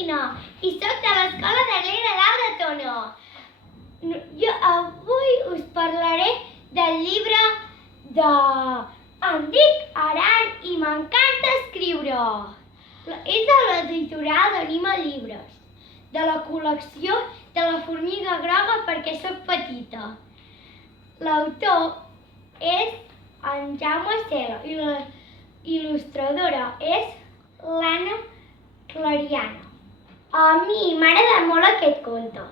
Martina i soc de l'Escola d'Aglera d'Alt de Tona. Jo avui us parlaré del llibre de... Em dic Aran i m'encanta escriure. És de l'editorial d'Anima Llibres, de la col·lecció de la formiga groga perquè sóc petita. L'autor és en Jaume Cela i la il·lustradora és l'Anna Clariana. A mi m'ha agradat molt aquest conte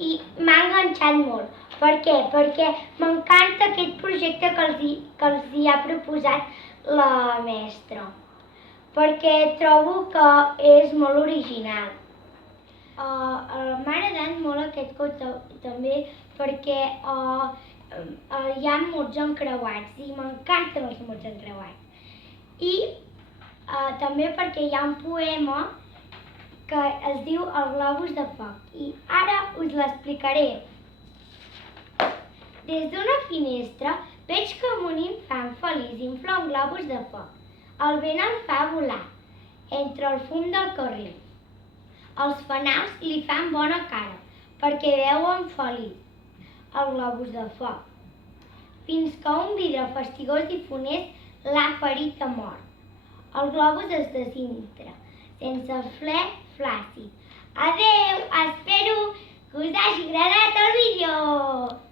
i m'ha enganxat molt. Per què? Perquè m'encanta aquest projecte que els hi ha proposat la mestra. Perquè trobo que és molt original. M'ha agradat molt aquest conte també perquè hi ha mots encreuats i m'encanten els mots encreuats. I també perquè hi ha un poema que es diu El globus de foc i ara us l'explicaré. Des d'una finestra veig com un infant feliç infla un globus de foc. El vent el fa volar entre el fum del carrer. Els fanals li fan bona cara perquè veuen feliç el globus de foc. Fins que un vidre fastigós i funest l'ha ferit a mort. El globus es desintegra, sense fle flàcid. Adeu! Espero que us hagi agradat el vídeo!